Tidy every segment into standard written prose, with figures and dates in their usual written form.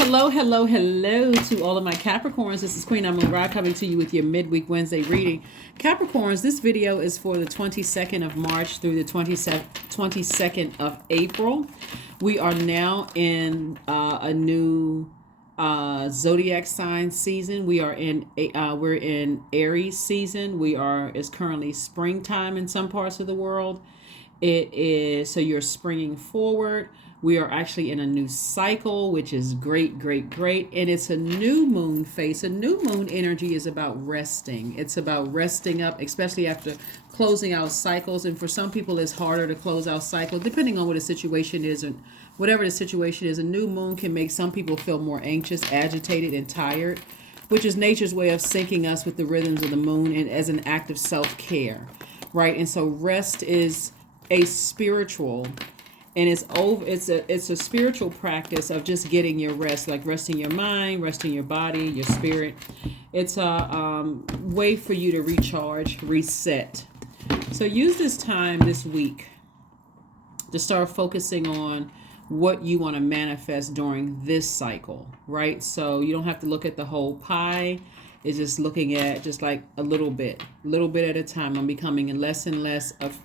Hello, hello, hello to all of my Capricorns. This is Queen Amon-Ra coming to you with your midweek Wednesday reading. Capricorns, this video is for the 22nd of March through the 22nd of April. We are now in a new Zodiac sign season. We're in Aries season. It's currently springtime in some parts of the world. It is, so you're springing forward. We are actually in a new cycle, which is great, great, great. And it's a new moon phase. A new moon energy is about resting. It's about resting up, especially after closing out cycles. And for some people, it's harder to close out cycles, depending on what the situation is. And whatever the situation is, a new moon can make some people feel more anxious, agitated, and tired, which is nature's way of syncing us with the rhythms of the moon and as an act of self-care, right? And so rest is a spiritual, and it's a spiritual practice of just getting your rest, like resting your mind, resting your body, your spirit. It's a way for you to recharge, reset. So use this time this week to start focusing on what you want to manifest during this cycle, right? So you don't have to look at the whole pie. It's just looking at just like a little bit at a time. I'm becoming less and less of,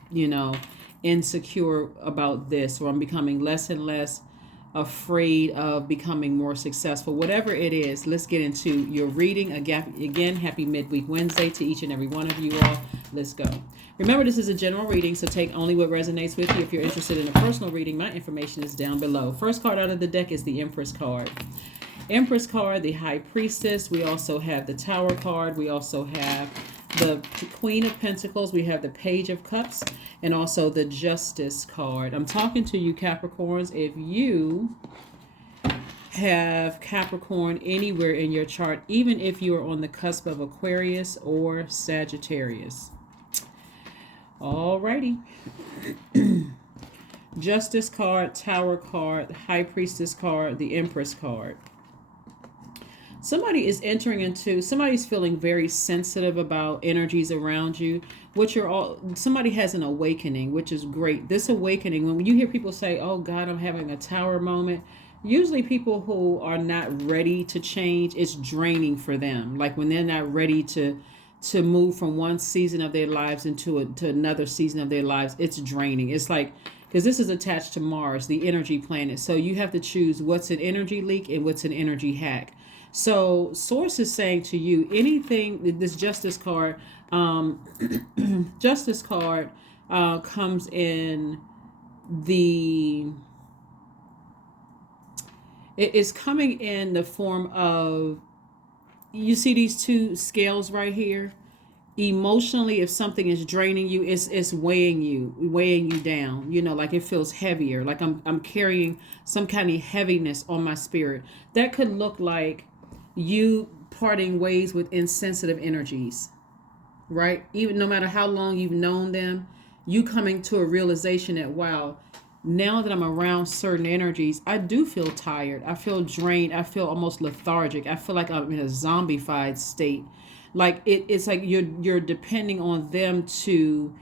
insecure about this, or I'm becoming less and less afraid of becoming more successful. Whatever it is, let's get into your reading. Again, happy midweek Wednesday to each and every one of you all. Let's go. Remember, this is a general reading, so take only what resonates with you. If you're interested in a personal reading, my information is down below. First card out of the deck is the Empress card. Empress card, the High Priestess. We also have the Tower card. We also have the Queen of Pentacles. We have the Page of Cups, and also the Justice card. I'm talking to you, Capricorns. If you have Capricorn anywhere in your chart, even if you are on the cusp of Aquarius or Sagittarius. Alrighty. Justice card, Tower card, High Priestess card, the Empress card. Somebody's feeling very sensitive about energies around you. Somebody has an awakening, which is great. This awakening, when you hear people say, oh God, I'm having a tower moment, usually people who are not ready to change, it's draining for them. Like when they're not ready to move from one season of their lives to another season of their lives, it's draining. It's like, because this is attached to Mars, the energy planet. So you have to choose what's an energy leak and what's an energy hack. So Source is saying to you, anything, this Justice card, Justice card comes in it is coming in the form of, you see these two scales right here? Emotionally, if something is draining you, it's weighing you down, like it feels heavier, like I'm carrying some kind of heaviness on my spirit. That could look like you parting ways with insensitive energies, right? Even no matter how long you've known them, you coming to a realization that, wow, now that I'm around certain energies, I do feel tired. I feel drained. I feel almost lethargic. I feel like I'm in a zombified state. Like it's like you're depending on them to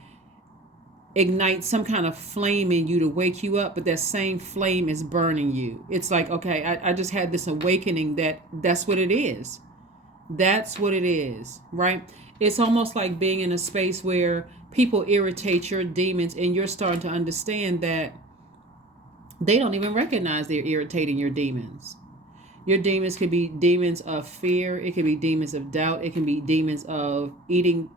ignite some kind of flame in you to wake you up, but that same flame is burning you. It's like, okay, I just had this awakening that's what it is. That's what it is, right? It's almost like being in a space where people irritate your demons, and you're starting to understand that they don't even recognize they're irritating your demons. Your demons could be demons of fear. It could be demons of doubt. It can be demons of eating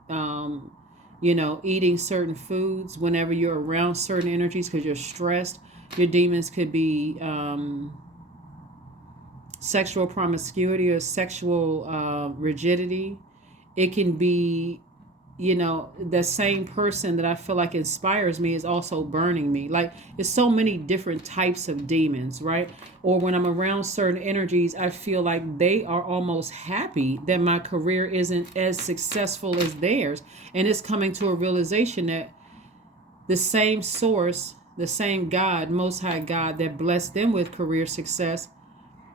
certain foods whenever you're around certain energies because you're stressed. Your demons could be sexual promiscuity or sexual rigidity. It can be, the same person that I feel like inspires me is also burning me. Like, it's so many different types of demons, right? Or when I'm around certain energies, I feel like they are almost happy that my career isn't as successful as theirs. And it's coming to a realization that the same source, the same God, Most High God that blessed them with career success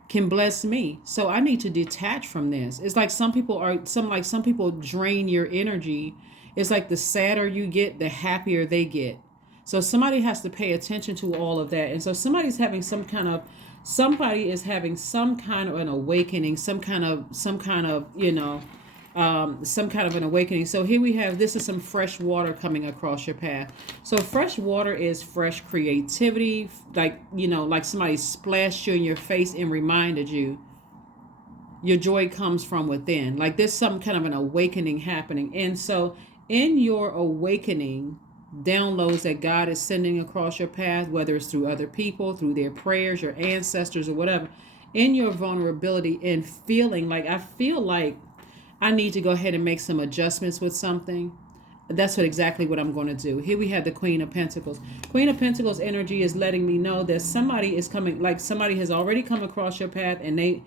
can bless me. So I need to detach from this. It's like some people drain your energy. It's like the sadder you get, the happier they get. So somebody has to pay attention to all of that. And so somebody's having some kind of Somebody is having some kind of an awakening, some kind of, some kind of an awakening. So here we have, this is some fresh water coming across your path. So fresh water is fresh creativity, like, like somebody splashed you in your face and reminded you your joy comes from within. Like there's some kind of an awakening happening. And so in your awakening, downloads that God is sending across your path, whether it's through other people, through their prayers, your ancestors, or whatever, in your vulnerability and feeling like, I feel like I need to go ahead and make some adjustments with something. That's exactly what I'm going to do. Here we have the Queen of Pentacles. Queen of Pentacles energy is letting me know that somebody is coming, like somebody has already come across your path, and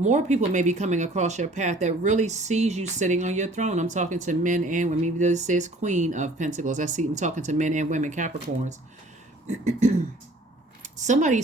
more people may be coming across your path that really sees you sitting on your throne. I'm talking to men and women. This is Queen of Pentacles. I'm talking to men and women, Capricorns. somebody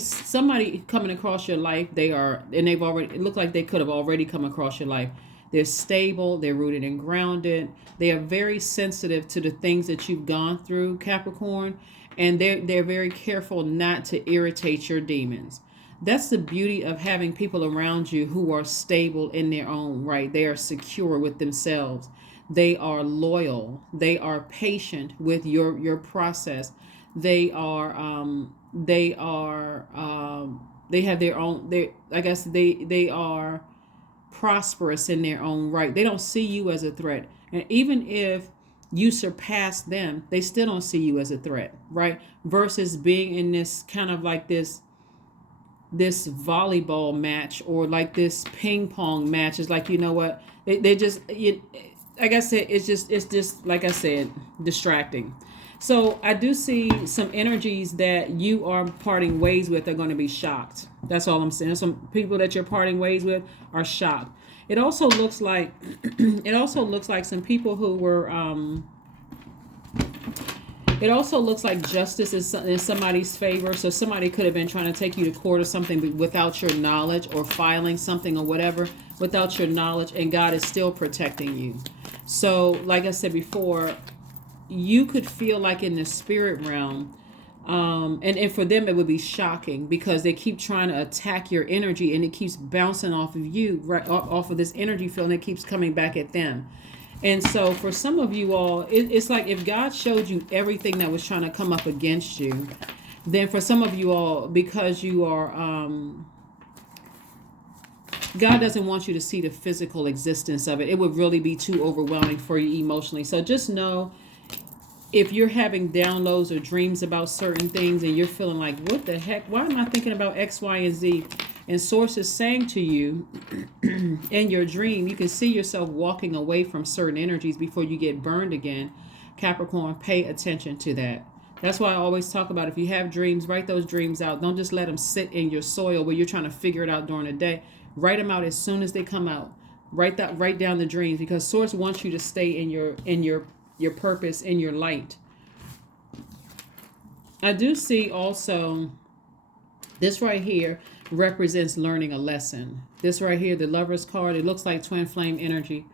coming across your life, it looked like they could have already come across your life. They're stable, they're rooted and grounded. They are very sensitive to the things that you've gone through, Capricorn, and they're very careful not to irritate your demons. That's the beauty of having people around you who are stable in their own right. They are secure with themselves. They are loyal. They are patient with your process. They have their own, they are prosperous in their own right. They don't see you as a threat. And even if you surpass them, they still don't see you as a threat, right? Versus being in this kind of like this volleyball match or like this ping pong match. Is like, you know what? They just, like I said, it's just, like I said, distracting. So I do see some energies that you are parting ways with are going to be shocked. That's all I'm saying. Some people that you're parting ways with are shocked. It also looks like some people who were it also looks like justice is in somebody's favor. So somebody could have been trying to take you to court or something without your knowledge, or filing something or whatever without your knowledge, and God is still protecting you. So like I said before, you could feel like in the spirit realm, and for them it would be shocking because they keep trying to attack your energy, and it keeps bouncing off of you, right off of this energy field, and it keeps coming back at them. And so for some of you all, it's like if God showed you everything that was trying to come up against you, then for some of you all, because you are, God doesn't want you to see the physical existence of it. It would really be too overwhelming for you emotionally. So just know, if you're having downloads or dreams about certain things and you're feeling like, what the heck, why am I thinking about X, Y, and Z? And source is saying to you in your dream, you can see yourself walking away from certain energies before you get burned again. Capricorn, pay attention to that. That's why I always talk about, if you have dreams, write those dreams out. Don't just let them sit in your soil where you're trying to figure it out during the day. Write them out as soon as they come out. Write down the dreams, because source wants you to stay in your purpose, in your light. I do see also this right here represents learning a lesson. This right here, the Lover's card, it looks like twin flame energy.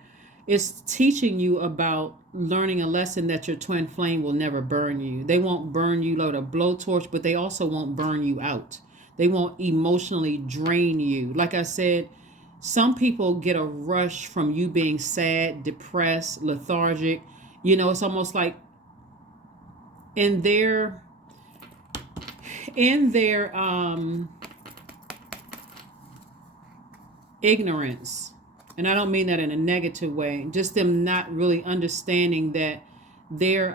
It's teaching you about learning a lesson that your twin flame will never burn you. They won't burn you like a blowtorch, but they also won't burn you out. They won't emotionally drain you. Like I said, some people get a rush from you being sad, depressed, lethargic. It's almost like in their ignorance, and I don't mean that in a negative way, just them not really understanding that their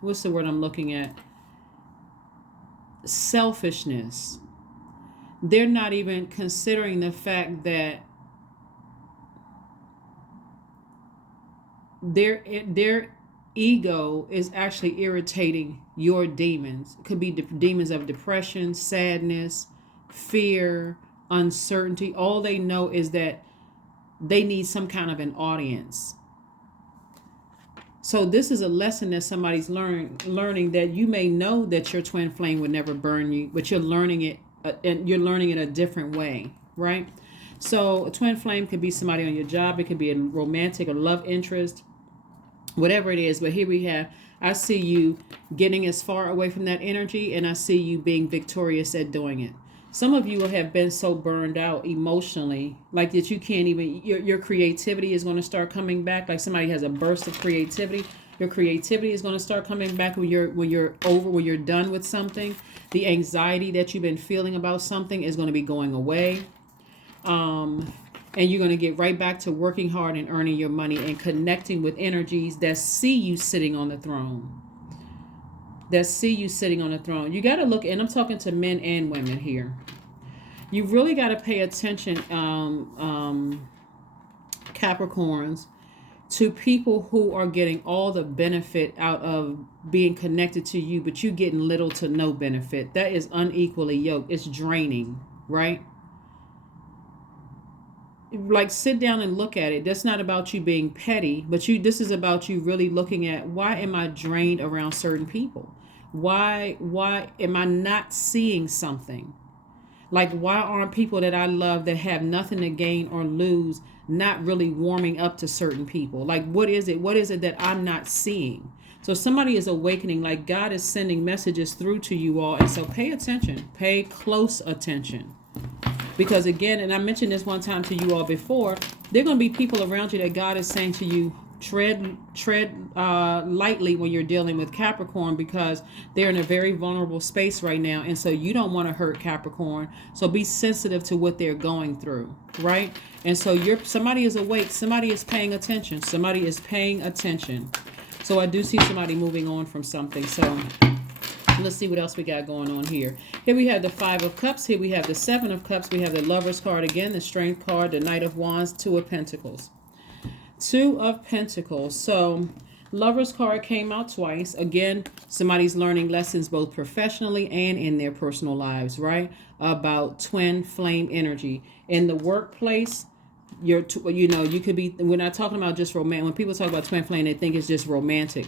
what's the word I'm looking at, selfishness. They're not even considering the fact that their ego is actually irritating your demons. It could be demons of depression, sadness, fear, uncertainty. All they know is that they need some kind of an audience. So this is a lesson that somebody's learning, that you may know that your twin flame would never burn you, but you're learning it, and you're learning it a different way, right? So a twin flame could be somebody on your job. It could be a romantic or love interest, whatever it is. But here I see you getting as far away from that energy, and I see you being victorious at doing it. Some of you have been so burned out emotionally, like that you can't even, your creativity is going to start coming back. Like somebody has a burst of creativity. Your creativity is going to start coming back when you're done with something. The anxiety that you've been feeling about something is going to be going away. And you're going to get right back to working hard and earning your money and connecting with energies that see you sitting on the throne. That see you sitting on the throne. You got to look, and I'm talking to men and women here. You really got to pay attention, Capricorns, to people who are getting all the benefit out of being connected to you, but you getting little to no benefit. That is unequally yoked. It's draining, right? Like, sit down and look at it. That's not about you being petty, but this is about you really looking at, why am I drained around certain people? Why am I not seeing something? Like, why aren't people that I love that have nothing to gain or lose not really warming up to certain people? Like, what is it that I'm not seeing? So somebody is awakening, like God is sending messages through to you all. And so pay attention, pay close attention. Because again, and I mentioned this one time to you all before, there are going to be people around you that God is saying to you, tread lightly when you're dealing with Capricorn, because they're in a very vulnerable space right now. And so you don't want to hurt Capricorn. So be sensitive to what they're going through, right? And so somebody is awake. Somebody is paying attention. Somebody is paying attention. So I do see somebody moving on from something. So let's see what else we got going on here. Here we have the Five of Cups. Here we have the Seven of Cups. We have the Lover's card again, the Strength card, the Knight of Wands, Two of Pentacles. Two of Pentacles. So Lover's card came out twice. Again, somebody's learning lessons both professionally and in their personal lives, right? About twin flame energy. In the workplace, you could be, we're not talking about just romantic. When people talk about twin flame, they think it's just romantic.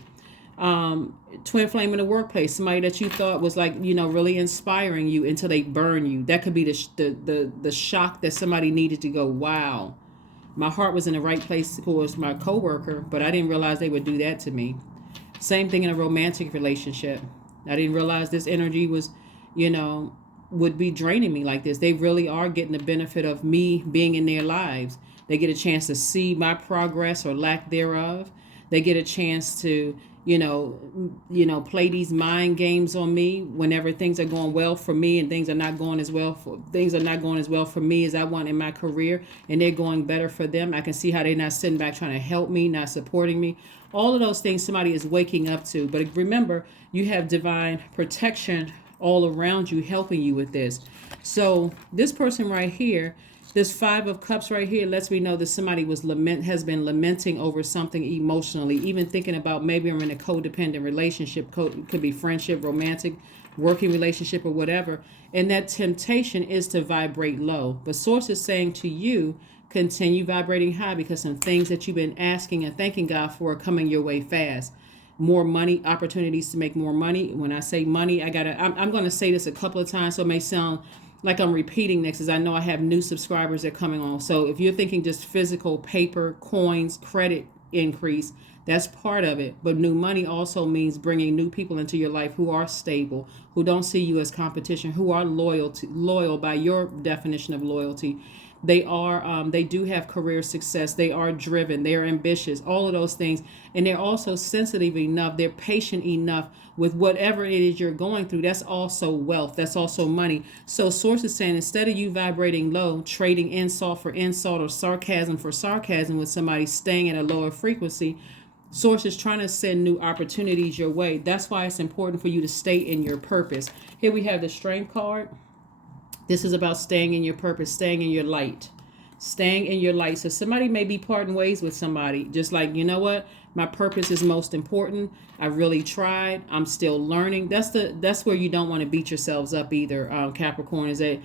Twin flame in the workplace, somebody that you thought was like, really inspiring you until they burn you. That could be the shock that somebody needed to go, wow, my heart was in the right place towards my coworker, but I didn't realize they would do that to me. Same thing in a romantic relationship. I didn't realize this energy was, would be draining me like this. They really are getting the benefit of me being in their lives. They get a chance to see my progress or lack thereof. They get a chance to, play these mind games on me whenever things are going well for me and things are not going as well for me as I want in my career, and they're going better for them. I can see how they're not sitting back trying to help me, not supporting me. All of those things somebody is waking up to. But remember, you have divine protection all around you helping you with this. So this person right here, this Five of Cups right here, lets me know that somebody has been lamenting over something emotionally, even thinking about maybe I'm in a codependent relationship, could be friendship, romantic, working relationship, or whatever. And that temptation is to vibrate low. But Source is saying to you, continue vibrating high, because some things that you've been asking and thanking God for are coming your way fast. More money, opportunities to make more money. When I say money, I'm going to say this a couple of times, so it may sound like I'm repeating this, as I know I have new subscribers that are coming on. So if you're thinking just physical paper, coins, credit increase, that's part of it. But new money also means bringing new people into your life who are stable, who don't see you as competition, who are loyal by your definition of loyalty. They do have career success. They are driven. They are ambitious, all of those things. And they're also sensitive enough. They're patient enough with whatever it is you're going through. That's also wealth. That's also money. So Source is saying, instead of you vibrating low, trading insult for insult or sarcasm for sarcasm with somebody, staying at a lower frequency, Source is trying to send new opportunities your way. That's why it's important for you to stay in your purpose. Here we have the Strength card. This is about staying in your purpose, staying in your light, staying in your light. So somebody may be parting ways with somebody, just like, you know what, my purpose is most important. I really tried. I'm still learning. That's where you don't want to beat yourselves up either, Capricorn, is that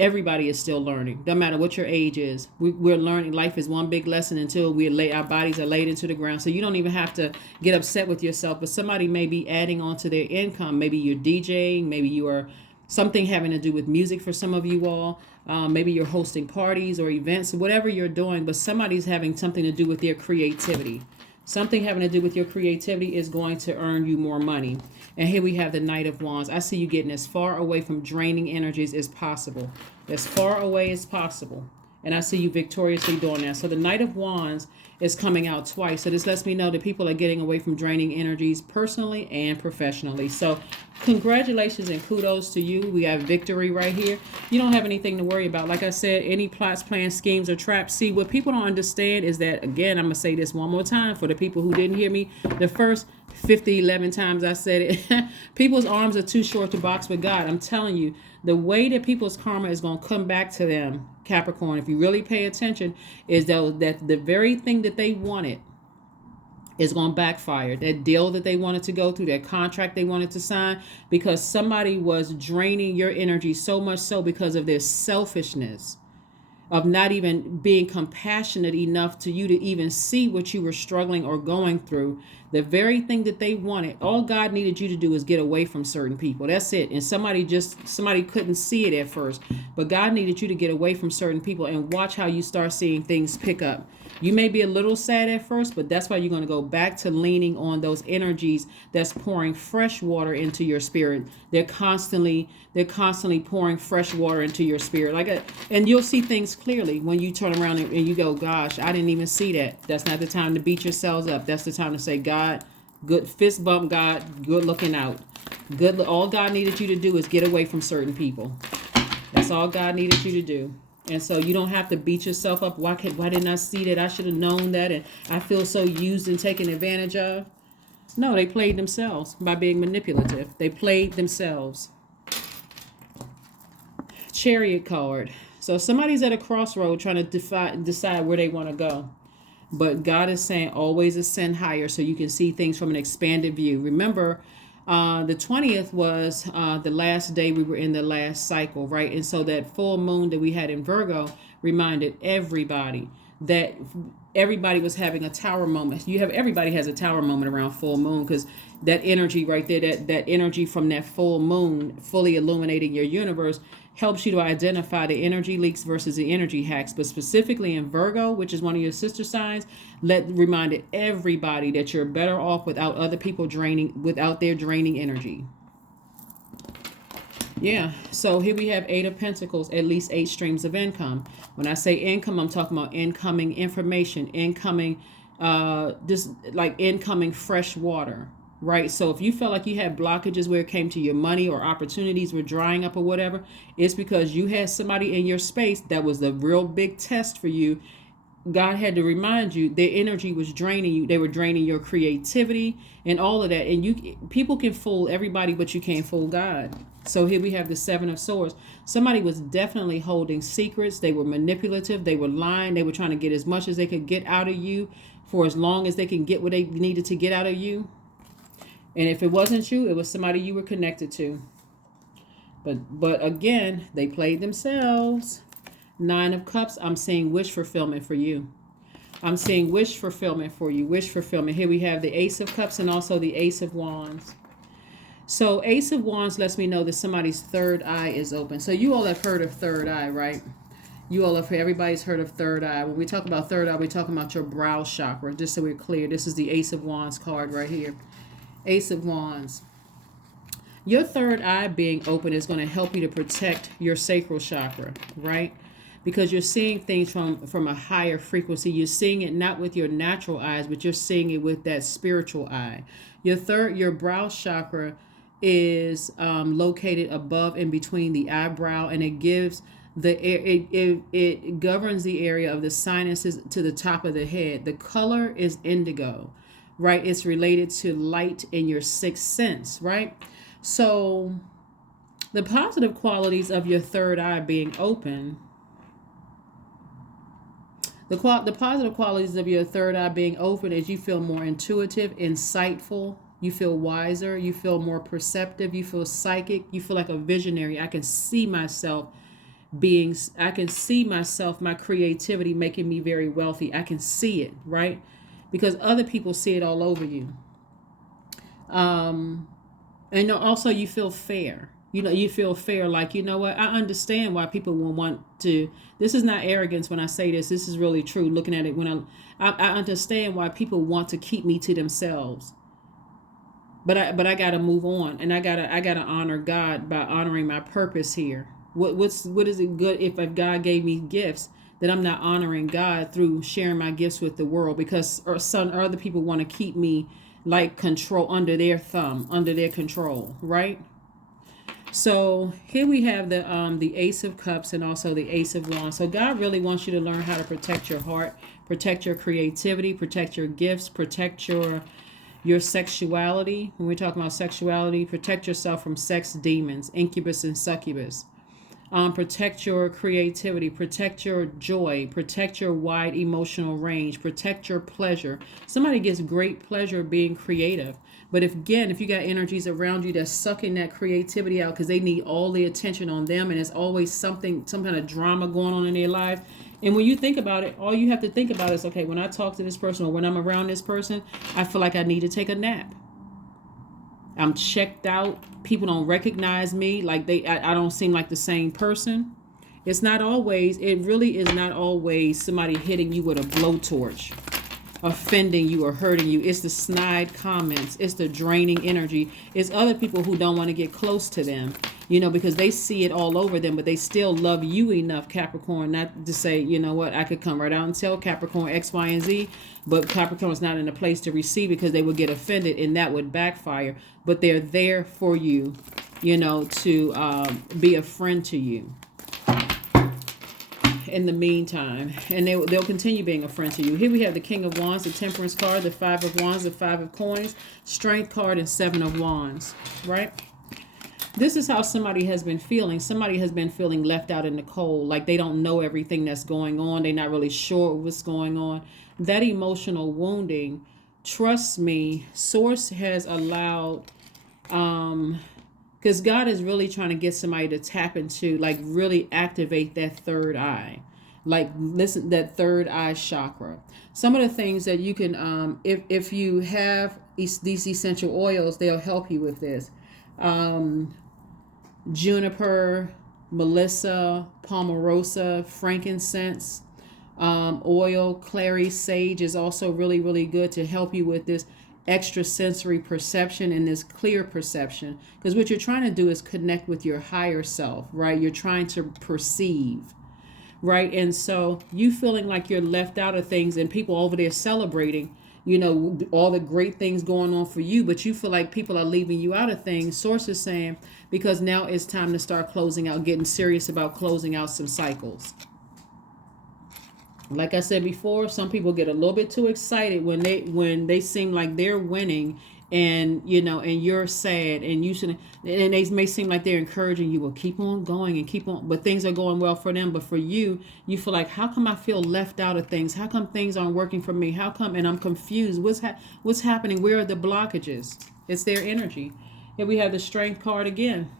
everybody is still learning. No matter what your age is, we're learning. Life is one big lesson until our bodies are laid into the ground. So you don't even have to get upset with yourself, but somebody may be adding on to their income. Maybe you're DJing, maybe you are something having to do with music for some of you all. Maybe you're hosting parties or events, whatever you're doing, but somebody's having something to do with their creativity. Something having to do with your creativity is going to earn you more money. And here we have the Knight of Wands. I see you getting as far away from draining energies as possible. As far away as possible. And I see you victoriously doing that. So the Knight of Wands is coming out twice. So this lets me know that people are getting away from draining energies personally and professionally. So congratulations and kudos to you. We have victory right here. You don't have anything to worry about. Like I said, any plots, plans, schemes, or traps. See, what people don't understand is that, again, I'm going to say this one more time for the people who didn't hear me the first 11 times I said it. People's arms are too short to box with God. I'm telling you, the way that people's karma is going to come back to them, Capricorn, if you really pay attention, is that the very thing that they wanted is going to backfire. That deal that they wanted to go through, that contract they wanted to sign, because somebody was draining your energy so much so because of their selfishness, of not even being compassionate enough to you to even see what you were struggling or going through. The very thing that they wanted, all God needed you to do is get away from certain people. That's it. And somebody couldn't see it at first, but God needed you to get away from certain people, and watch how you start seeing things pick up. You may be a little sad at first, but that's why you're going to go back to leaning on those energies that's pouring fresh water into your spirit. They're constantly pouring fresh water into your spirit. And you'll see things clearly when you turn around and you go, gosh, I didn't even see that. That's not the time to beat yourselves up. That's the time to say, God, good fist bump, God, good looking out. Good. All God needed you to do is get away from certain people. That's all God needed you to do. And so you don't have to beat yourself up. Why didn't I see that? I should have known that. And I feel so used and taken advantage of. No, they played themselves by being manipulative. They played themselves. Chariot card. So somebody's at a crossroad trying to decide where they want to go. But God is saying always ascend higher so you can see things from an expanded view. Remember, the 20th was the last day we were in the last cycle, right? And so that full moon that we had in Virgo reminded everybody that everybody was having a tower moment. Everybody has a tower moment around full moon, because that energy right there, that energy from that full moon fully illuminating your universe helps you to identify the energy leaks versus the energy hacks. But specifically in Virgo, which is one of your sister signs, reminded everybody that you're better off without other people without their draining energy. Yeah, so here we have 8 of Pentacles, at least 8 streams of income. When I say income, I'm talking about incoming information, incoming fresh water, right? So if you felt like you had blockages where it came to your money, or opportunities were drying up or whatever, it's because you had somebody in your space that was the real big test for you. God had to remind you their energy was draining you. They were draining your creativity and all of that. And people can fool everybody, but you can't fool God. So here we have the 7 of Swords. Somebody was definitely holding secrets. They were manipulative. They were lying. They were trying to get as much as they could get out of you for as long as they can get what they needed to get out of you. And if it wasn't you, it was somebody you were connected to. But again, they played themselves. 9 of Cups, I'm seeing wish fulfillment for you. I'm seeing wish fulfillment for you. Wish fulfillment. Here we have the Ace of Cups and also the Ace of Wands. So Ace of Wands lets me know that somebody's third eye is open. So you all have heard of third eye, right? Everybody's heard of third eye. When we talk about third eye, we're talking about your brow chakra. Just so we're clear, this is the Ace of Wands card right here. Ace of Wands. Your third eye being open is going to help you to protect your sacral chakra, right? Because you're seeing things from a higher frequency. You're seeing it not with your natural eyes, but you're seeing it with that spiritual eye. Your brow chakra is located above and between the eyebrow, and it gives it governs the area of the sinuses to the top of the head. The color is indigo, right? It's related to light in your sixth sense, right? So the positive qualities of your third eye being open, the positive qualities of your third eye being open is you feel more intuitive, insightful, you feel wiser, you feel more perceptive, you feel psychic, you feel like a visionary. I can see myself, my creativity making me very wealthy. I can see it, right? Because other people see it all over you. And also you feel fair. You feel fair, like, you know what, I understand why people will want to. This is not arrogance when I say this. This is really true. Looking at it, when I understand why people want to keep me to themselves. But I gotta move on, and I gotta honor God by honoring my purpose here. What is it good if God gave me gifts that I'm not honoring God through sharing my gifts with the world, because some other people want to keep me like control, under their thumb, under their control, right? So here we have the Ace of Cups and also the Ace of Wands. So God really wants you to learn how to protect your heart, protect your creativity, protect your gifts, protect your sexuality. When we're talking about sexuality, protect yourself from sex demons, incubus and succubus. Protect your creativity, protect your joy, protect your wide emotional range, protect your pleasure. Somebody gets great pleasure being creative. But if you got energies around you that's sucking that creativity out because they need all the attention on them, and it's always some kind of drama going on in their life. And when you think about it, all you have to think about is, okay, when I talk to this person or when I'm around this person, I feel like I need to take a nap. I'm checked out. People don't recognize me. Like I don't seem like the same person. It really is not always somebody hitting you with a blowtorch, offending you or hurting you. It's the snide comments. It's the draining energy. It's other people who don't want to get close to them, because they see it all over them, but they still love you enough, Capricorn, not to say, you know what, I could come right out and tell Capricorn X, Y, and Z, but Capricorn is not in a place to receive because they would get offended and that would backfire. But they're there for you, to be a friend to you in the meantime, and they'll continue being a friend to you. Here we have the King of Wands, the Temperance card, the Five of Wands, the Five of Coins, Strength card, and Seven of Wands, right? This is how somebody has been feeling. Somebody has been feeling left out in the cold, like they don't know everything that's going on. They're not really sure what's going on. That emotional wounding, trust me, Source has allowed, because God is really trying to get somebody to tap into, like really activate that third eye. Like listen, that third eye chakra. Some of the things that you can, if you have these essential oils, they'll help you with this. Juniper, melissa, palmarosa, frankincense, oil, clary, sage is also really, really good to help you with this extrasensory perception and this clear perception, because what you're trying to do is connect with your higher self, right? You're trying to perceive, right? And so you feeling like you're left out of things, and people over there celebrating, all the great things going on for you, but you feel like people are leaving you out of things. Source is saying, because now it's time to start closing out, getting serious about closing out some cycles. Like I said before, some people get a little bit too excited when they seem like they're winning, and and you're sad, and they may seem like they're encouraging you, well, keep on going and keep on, but things are going well for them. But for you feel like, how come I feel left out of things? How come things aren't working for me? How come? And I'm confused. What's happening? Where are the blockages? It's their energy. Here we have the Strength card again.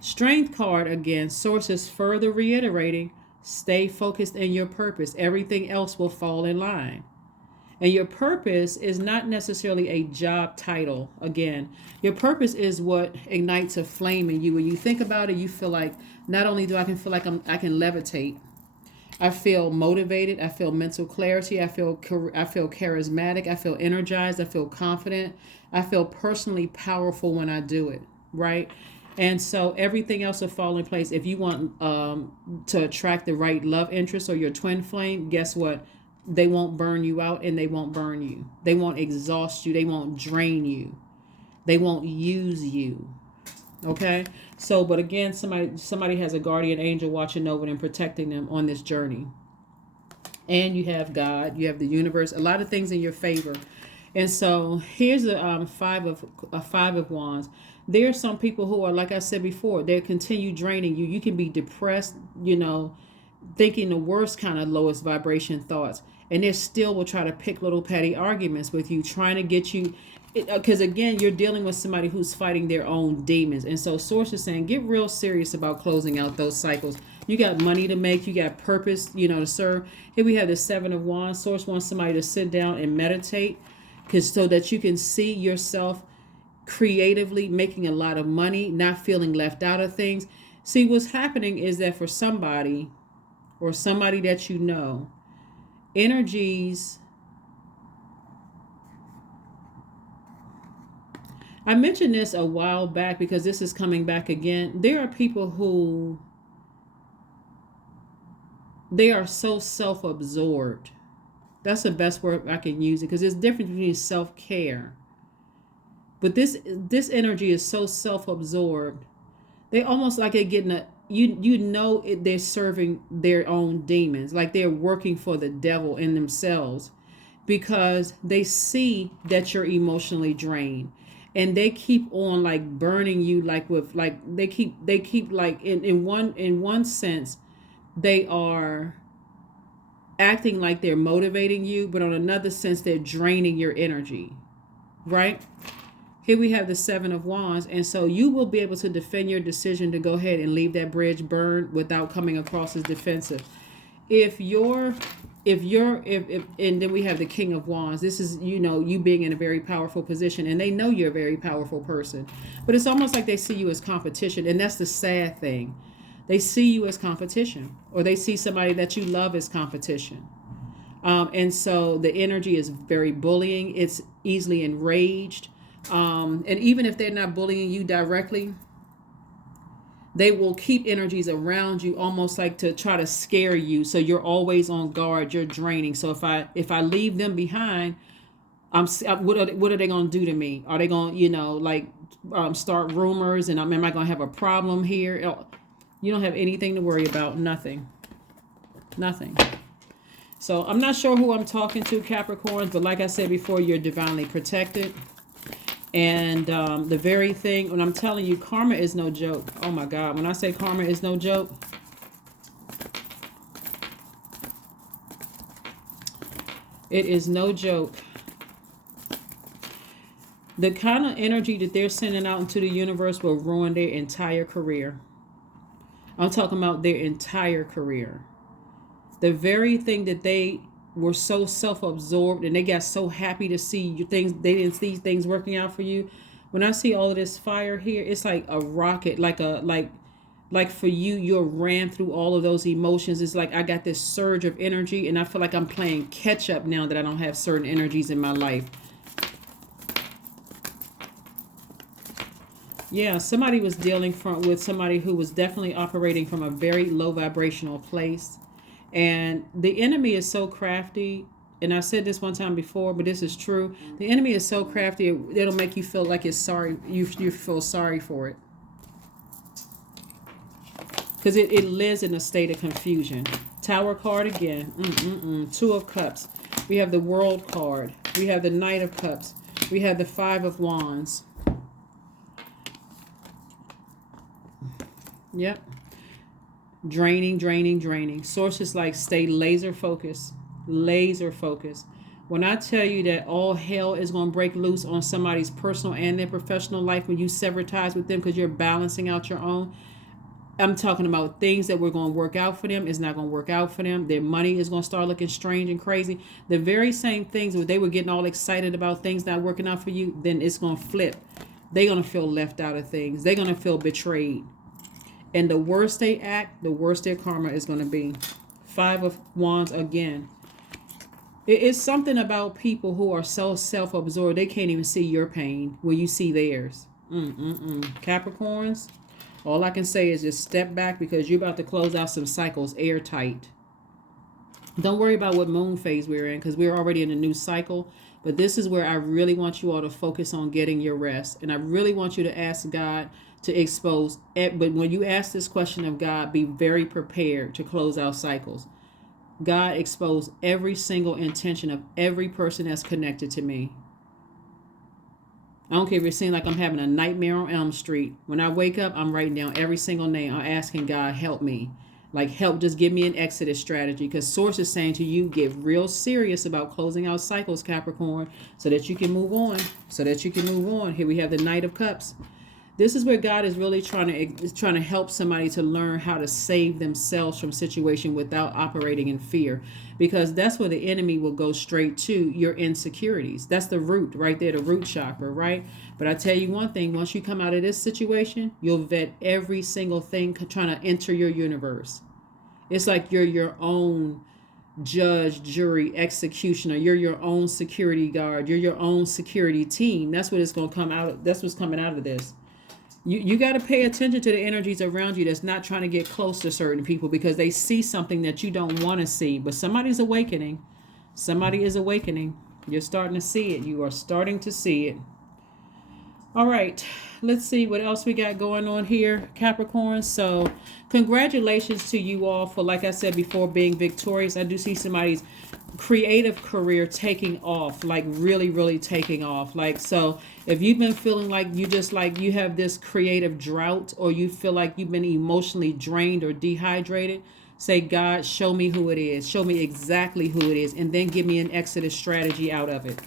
Strength card again. Source is further reiterating, stay focused in your purpose. Everything else will fall in line. And your purpose is not necessarily a job title. Again, your purpose is what ignites a flame in you. When you think about it, you feel like, not only do I can feel like I can levitate, I feel motivated, I feel mental clarity, I feel charismatic, I feel energized, I feel confident, I feel personally powerful when I do it, right? And so everything else will fall in place. If you want to attract the right love interest or your twin flame, guess what? They won't burn you out, and they won't burn you. They won't exhaust you. They won't drain you. They won't use you. Okay? So, but again, somebody has a guardian angel watching over them, protecting them on this journey. And you have God, you have the universe, a lot of things in your favor. And so here's a five of wands. There are some people who are, like I said before, they continue draining you. You can be depressed, thinking the worst kind of lowest vibration thoughts, and they still will try to pick little petty arguments with you, trying to get you, because again, you're dealing with somebody who's fighting their own demons. And so Source is saying, get real serious about closing out those cycles. You got money to make, you got purpose, to serve. Here we have the Seven of Wands. Source wants somebody to sit down and meditate, so that you can see yourself creatively, making a lot of money, not feeling left out of things. See, what's happening is that for somebody or somebody that you know, energies. I mentioned this a while back because this is coming back again. There are people who they are so self-absorbed. That's the best word I can use it, because there's a difference between self-care. But this energy is so self-absorbed. They almost like they're getting they're serving their own demons, like they're working for the devil in themselves, because they see that you're emotionally drained, and they keep on like burning you, like with like they keep like in one sense they are acting like they're motivating you, but on another sense they're draining your energy, right? Here we have the Seven of Wands, and so you will be able to defend your decision to go ahead and leave that bridge burned without coming across as defensive. If and then we have the King of Wands. This is, you being in a very powerful position, and they know you're a very powerful person, but it's almost like they see you as competition, and that's the sad thing. They see you as competition, or they see somebody that you love as competition. And so the energy is very bullying. It's easily enraged. And even if they're not bullying you directly, they will keep energies around you almost like to try to scare you. So you're always on guard. You're draining. So if I leave them behind, what are they going to do to me? Are they going to, start rumors, and am I going to have a problem here? You don't have anything to worry about. Nothing. So I'm not sure who I'm talking to, Capricorns, but like I said before, you're divinely protected. And the very thing, when I'm telling you, karma is no joke. Oh my God, when I say karma is no joke, it is no joke. The kind of energy that they're sending out into the universe will ruin their entire career. I'm talking about their entire career. The very thing that they were so self-absorbed and they got so happy to see you things, they didn't see things working out for you. When I see all of this fire here, it's like a rocket, like for you ran through all of those emotions. It's like I got this surge of energy, and I feel like I'm playing catch up now that I don't have certain energies in my life. Yeah, somebody was dealing with somebody who was definitely operating from a very low vibrational place. And the enemy is so crafty. And I said this one time before, but this is true. The enemy is so crafty, it'll make you feel like it's sorry. You feel sorry for it. Because it lives in a state of confusion. Tower card again. Two of Cups. We have the World card. We have the Knight of Cups. We have the Five of Wands. Yep. Draining. Sources like stay laser focused. When I tell you that all hell is going to break loose on somebody's personal and their professional life when you sever ties with them because you're balancing out your own, I'm talking about things that were going to work out for them is not going to work out for them. Their money is going to start looking strange and crazy. The very same things where they were getting all excited about things not working out for you, then it's going to flip. They're going to feel left out of things. They're going to feel betrayed. And the worse they act, the worse their karma is going to be. Five of Wands again. It's something about people who are so self-absorbed, they can't even see your pain when you see theirs. Capricorns, all I can say is just step back because you're about to close out some cycles airtight. Don't worry about what moon phase we're in because we're already in a new cycle. But this is where I really want you all to focus on getting your rest. And I really want you to ask God to expose it. But when you ask this question of God, be very prepared to close out cycles. God, expose every single intention of every person that's connected to me. I don't care if it seems like I'm having a nightmare on Elm Street. When I wake up, I'm writing down every single name. I'm asking God, help me. Like, help, just give me an exodus strategy. Because Source is saying to you, get real serious about closing out cycles, Capricorn, so that you can move on. Here we have the Knight of Cups. This is where God is really trying to help somebody to learn how to save themselves from situation without operating in fear, because that's where the enemy will go straight to your insecurities. That's the root right there, the root chakra, right? But I tell you one thing, once you come out of this situation, you'll vet every single thing trying to enter your universe. It's like you're your own judge, jury, executioner. You're your own security guard. You're your own security team. That's what it's going to come out. That's what's coming out of this. You got to pay attention to the energies around you that's not trying to get close to certain people, because they see something that you don't want to see. But somebody's awakening. Somebody is awakening. You're starting to see it. You are starting to see it. All right, let's see what else we got going on here, Capricorn. So congratulations to you all for, like I said before, being victorious. I do see somebody's creative career taking off, like really, really taking off. Like, so if you've been feeling like you have this creative drought, or you feel like you've been emotionally drained or dehydrated, say, God, show me who it is. Show me exactly who it is, and then give me an exodus strategy out of it.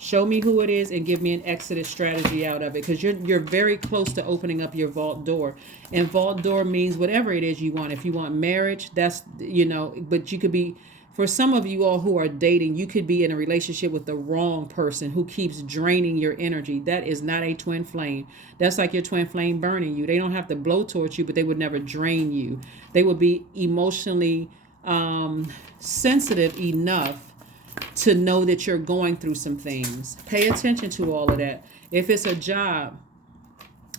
Show me who it is and give me an exodus strategy out of it, because you're very close to opening up your vault door. And vault door means whatever it is you want. If you want marriage, that's, but you could be, for some of you all who are dating, you could be in a relationship with the wrong person who keeps draining your energy. That is not a twin flame. That's like your twin flame burning you. They don't have to blowtorch you, but they would never drain you. They would be emotionally sensitive enough to know that you're going through some things. Pay attention to all of that. If it's a job,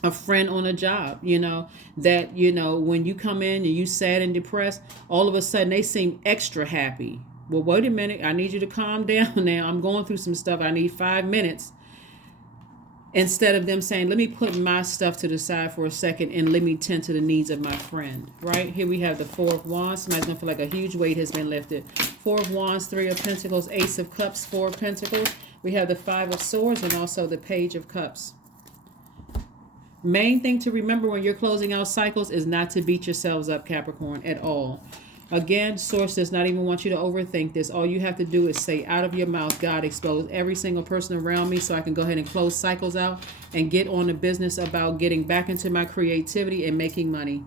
a friend on a job, that, when you come in and you sad and depressed, all of a sudden they seem extra happy. Well, wait a minute. I need you to calm down now. I'm going through some stuff. I need 5 minutes. Instead of them saying, let me put my stuff to the side for a second and let me tend to the needs of my friend. Right? Here we have the Four of Wands. Somebody's going to feel like a huge weight has been lifted. Four of Wands, Three of Pentacles, Ace of Cups, Four of Pentacles. We have the Five of Swords and also the Page of Cups. Main thing to remember when you're closing out cycles is not to beat yourselves up, Capricorn, at all. Again, Source does not even want you to overthink this. All you have to do is say out of your mouth, God, expose every single person around me so I can go ahead and close cycles out and get on the business about getting back into my creativity and making money.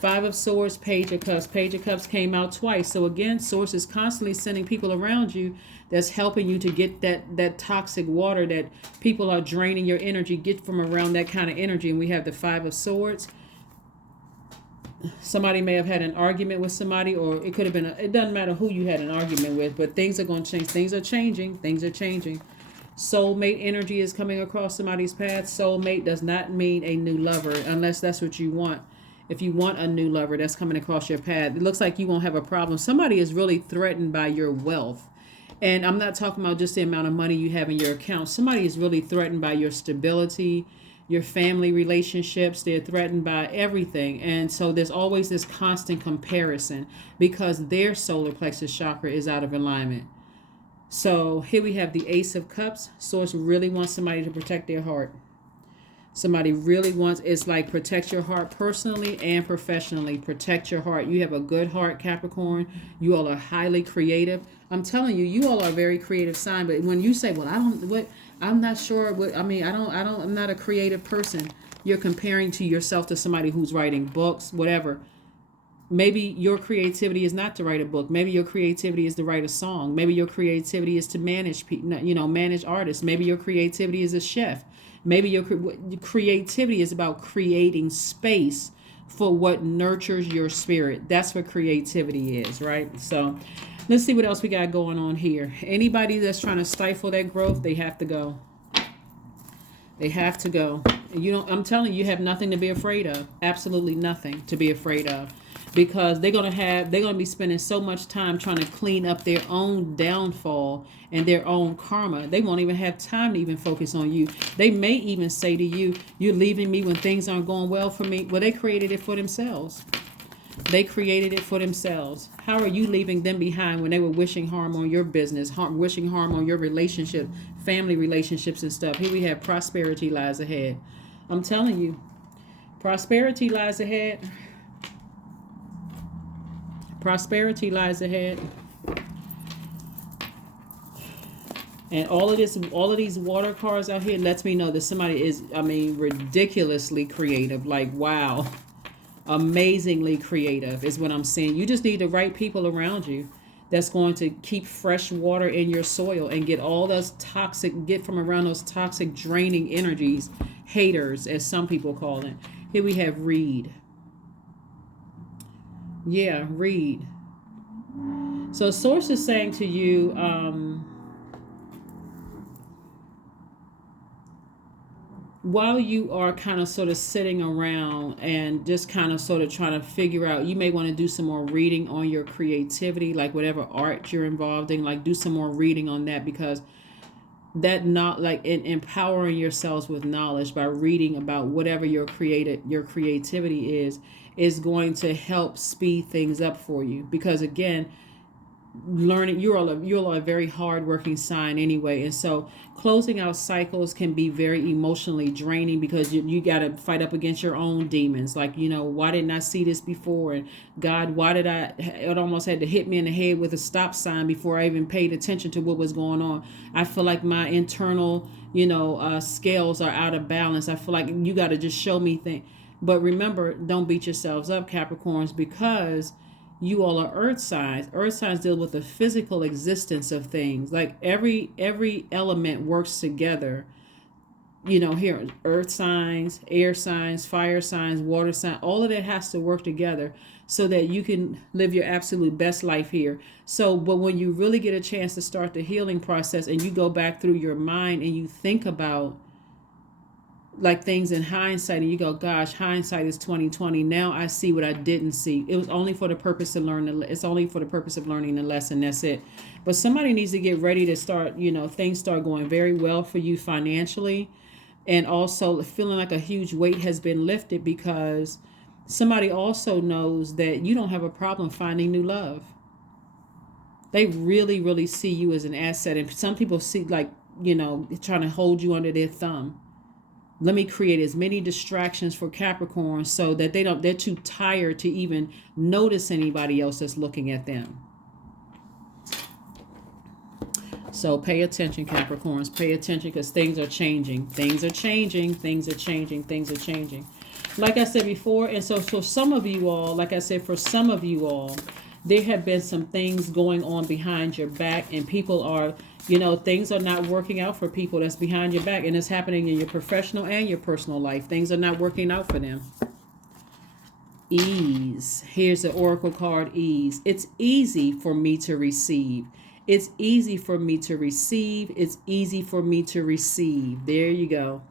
Five of Swords, Page of Cups. Page of Cups came out twice. So again, Source is constantly sending people around you that's helping you to get that toxic water that people are draining your energy, get from around that kind of energy. And we have the Five of Swords. Somebody may have had an argument with somebody, or it could have been, it doesn't matter who you had an argument with, but things are going to change. Things are changing. Things are changing. Soulmate energy is coming across somebody's path. Soulmate does not mean a new lover, unless that's what you want. If you want a new lover that's coming across your path, it looks like you won't have a problem. Somebody is really threatened by your wealth. And I'm not talking about just the amount of money you have in your account. Somebody is really threatened by your stability, your family relationships. They're threatened by everything. And so there's always this constant comparison because their solar plexus chakra is out of alignment. So here we have the Ace of Cups. Source really wants somebody to protect their heart. Somebody really wants, it's like protect your heart personally and professionally. Protect your heart. You have a good heart, Capricorn. You all are highly creative. I'm telling you, you all are a very creative sign. But when you say, well, I'm not sure what, I'm not a creative person. You're comparing to yourself to somebody who's writing books, whatever. Maybe your creativity is not to write a book. Maybe your creativity is to write a song. Maybe your creativity is to manage artists. Maybe your creativity is a chef. Maybe your creativity is about creating space for what nurtures your spirit. That's what creativity is, right? So let's see what else we got going on here. Anybody that's trying to stifle that growth, they have to go. They have to go. I'm telling you, you have nothing to be afraid of. Absolutely nothing to be afraid of. Because they're gonna be spending so much time trying to clean up their own downfall and their own karma. They won't even have time to even focus on you. They may even say to you, you're leaving me when things aren't going well for me. Well, they created it for themselves. They created it for themselves. How are you leaving them behind when they were wishing harm on your business, wishing harm on your relationship, family relationships and stuff? Here we have prosperity lies ahead. I'm telling you, prosperity lies ahead. Prosperity lies ahead. And all of these water cards out here lets me know that somebody is, I mean, ridiculously creative. Like, wow. Amazingly creative is what I'm saying. You just need the right people around you that's going to keep fresh water in your soil and get all those toxic, get from around those toxic draining energies, haters, as some people call it. Here we have read. Yeah, read. So source is saying to you, while you are kind of sort of sitting around and just kind of sort of trying to figure out, you may want to do some more reading on your creativity, like whatever art you're involved in, like do some more reading on that, because that, not like in empowering yourselves with knowledge by reading about whatever your creativity is going to help speed things up for you. Because again, learning, you're a very hardworking sign anyway, and so closing out cycles can be very emotionally draining, because you got to fight up against your own demons, like, you know, why didn't I see this before, and God, why did it almost had to hit me in the head with a stop sign before I even paid attention to what was going on. I feel like my internal, scales are out of balance. I feel like you got to just show me things. But remember, don't beat yourselves up, Capricorns, because you all are earth signs. Earth signs deal with the physical existence of things. Like every element works together. Here, earth signs, air signs, fire signs, water signs, all of that has to work together so that you can live your absolute best life here. So, but when you really get a chance to start the healing process and you go back through your mind and you think about like things in hindsight, and you go, gosh, hindsight is 2020. Now I see what I didn't see. It was only for the purpose of learning. It's only for the purpose of learning the lesson. That's it. But somebody needs to get ready to start, things start going very well for you financially, and also feeling like a huge weight has been lifted, because somebody also knows that you don't have a problem finding new love. They really, really see you as an asset. And some people see, like, trying to hold you under their thumb. Let me create as many distractions for Capricorn so that they're too tired to even notice anybody else that's looking at them. So pay attention, Capricorns. Pay attention, because things are changing. Things are changing. Things are changing. Things are changing. Like I said before, and so for some of you all, like I said, for some of you all, there have been some things going on behind your back, and people are, things are not working out for people that's behind your back, and it's happening in your professional and your personal life. Things are not working out for them. Ease. Here's the oracle card, ease. It's easy for me to receive. It's easy for me to receive. It's easy for me to receive. There you go.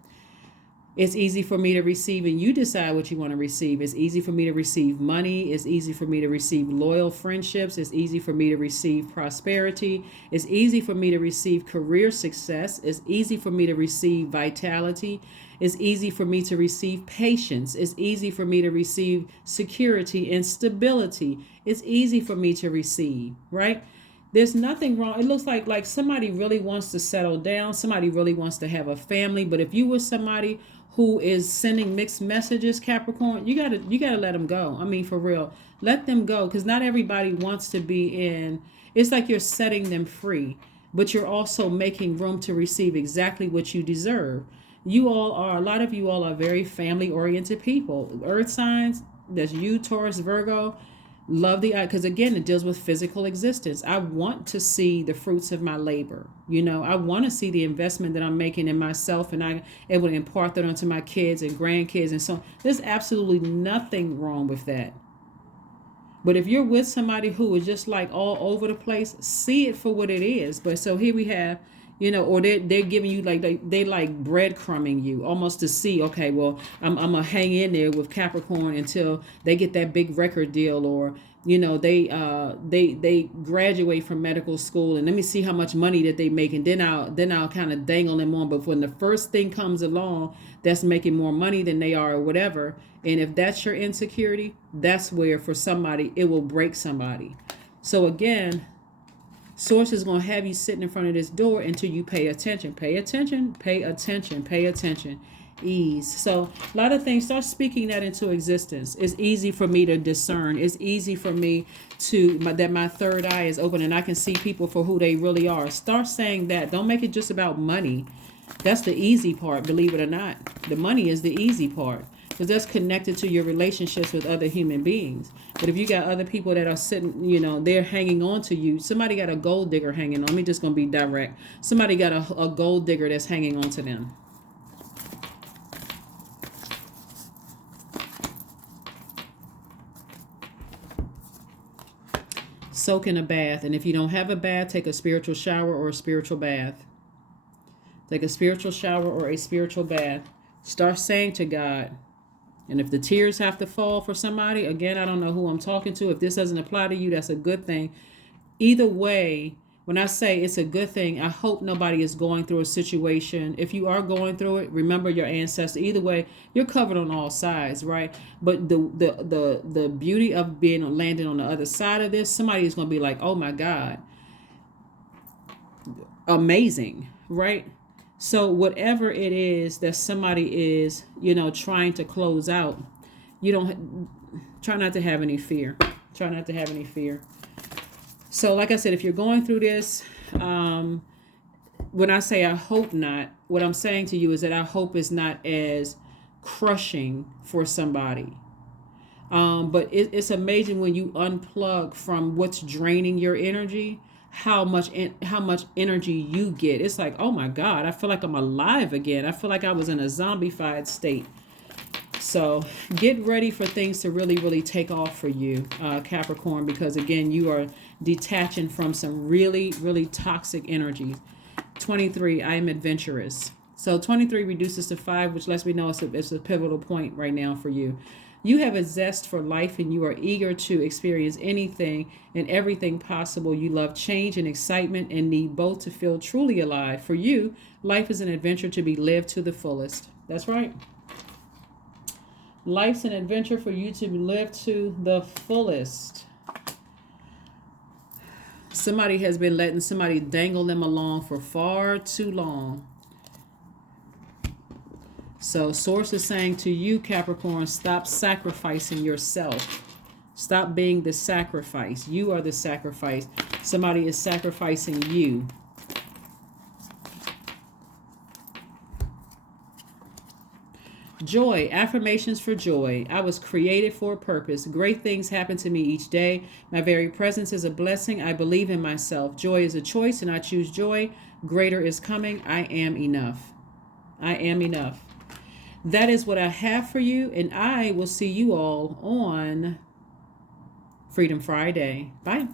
It's easy for me to receive, and you decide what you want to receive. It's easy for me to receive money. It's easy for me to receive loyal friendships. It's easy for me to receive prosperity. It's easy for me to receive career success. It's easy for me to receive vitality. It's easy for me to receive patience. It's easy for me to receive security and stability. It's easy for me to receive, right? There's nothing wrong. It looks like somebody really wants to settle down. Somebody really wants to have a family. But if you were somebody who is sending mixed messages, Capricorn, you gotta let them go. I mean, for real, let them go, because not everybody wants to be in. It's like you're setting them free, but you're also making room to receive exactly what you deserve. A lot of you all are very family oriented people. Earth signs, that's you, Taurus, Virgo. Love the eye, because again, it deals with physical existence. I want to see the fruits of my labor. I want to see the investment that I'm making in myself, and I able to impart that onto my kids and grandkids, and so there's absolutely nothing wrong with that. But if you're with somebody who is just like all over the place, see it for what it is. But so here we have, or they're giving you like they like breadcrumbing you almost to see, okay, well, I'm gonna hang in there with Capricorn until they get that big record deal, or they graduate from medical school, and let me see how much money that they make, and then I'll kind of dangle them on. But when the first thing comes along that's making more money than they are, or whatever, and if that's your insecurity, that's where for somebody it will break somebody. So again, Source is going to have you sitting in front of this door until you pay attention. Pay attention, pay attention, pay attention. ease. So a lot of things, start speaking that into existence. It's easy for me to discern. It's easy for me that my third eye is open and I can see people for who they really are. Start saying that. Don't make it just about money. That's the easy part, believe it or not. The money is the easy part, because that's connected to your relationships with other human beings. But if you got other people that are sitting, they're hanging on to you. Somebody got a gold digger hanging on. I'm just going to be direct. Somebody got a gold digger that's hanging on to them. Soak in a bath. And if you don't have a bath, take a spiritual shower or a spiritual bath. Take a spiritual shower or a spiritual bath. Start saying to God, and if the tears have to fall for somebody, again, I don't know who I'm talking to. If this doesn't apply to you, that's a good thing. Either way, when I say it's a good thing, I hope nobody is going through a situation. If you are going through it, remember your ancestor. Either way, you're covered on all sides, right? But the beauty of landing on the other side of this, somebody is going to be like, oh my God, amazing, right? So whatever it is that somebody is, trying to close out, try not to have any fear. Try not to have any fear. So like I said, if you're going through this, when I say I hope not, what I'm saying to you is that I hope is not as crushing for somebody. But it's amazing when you unplug from what's draining your energy, how much energy you get. It's like, oh my God, I feel like I'm alive again. I feel like I was in a zombified state. So get ready for things to really, really take off for you, Capricorn, because again, you are detaching from some really, really toxic energies. 23, I am adventurous. So 23 reduces to 5, which lets me know it's a pivotal point right now for you. You have a zest for life and you are eager to experience anything and everything possible. You love change and excitement and need both to feel truly alive. For you, life is an adventure to be lived to the fullest. That's right. Life's an adventure for you to live to the fullest. Somebody has been letting somebody dangle them along for far too long. So Source is saying to you, Capricorn, stop sacrificing yourself. Stop being the sacrifice. You are the sacrifice. Somebody is sacrificing you. Joy, affirmations for joy. I was created for a purpose. Great things happen to me each day. My very presence is a blessing. I believe in myself. Joy is a choice and I choose joy. Greater is coming. I am enough. I am enough. That is what I have for you, and I will see you all on Freedom Friday. Bye.